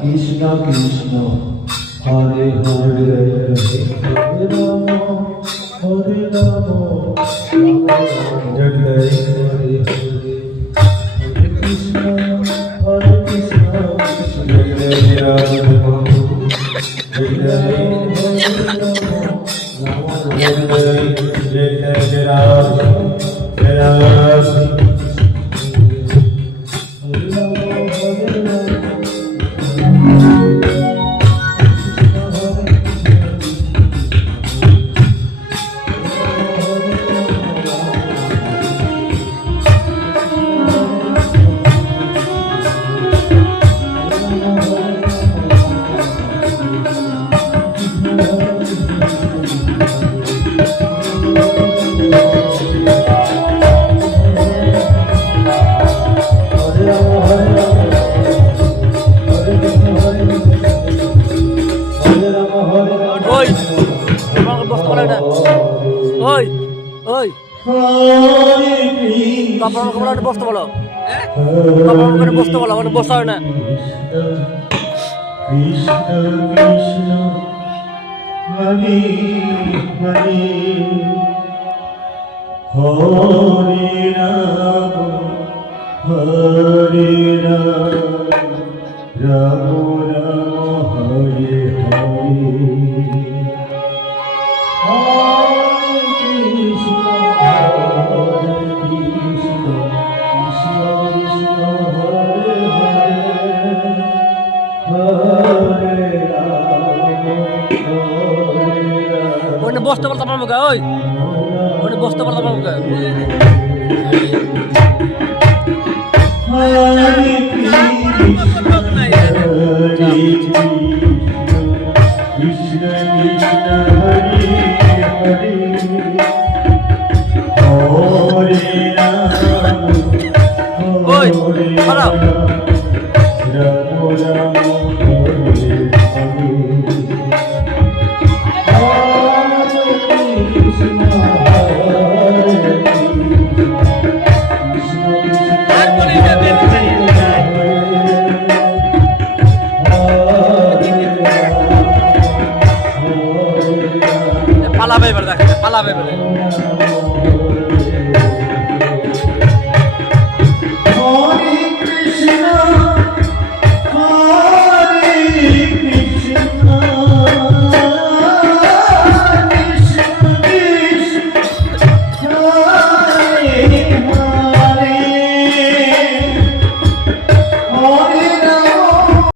Krishna Krishna Hare Hare Hare Ram Hare Ram Ram Ram Hare Hare Hare Krishna Hare Krishna Joy Joy Radhe Babu Joy Joy Hare Ram Ram Joy Joy Joy Radhe Joy Radhe Oi, emang bos kepala ada. Oi, oi. Kapan kepala ada bos kepala? Kapan kepala bos kepala? Mana bos sana? Krishna Krishna Hare Hare Hare Rama Hare Rama Rama Rama Hare Mana bos tu pertama muka, oi. Mana bos tu pertama muka. Oi, mana? Pala beber dah, pala beber.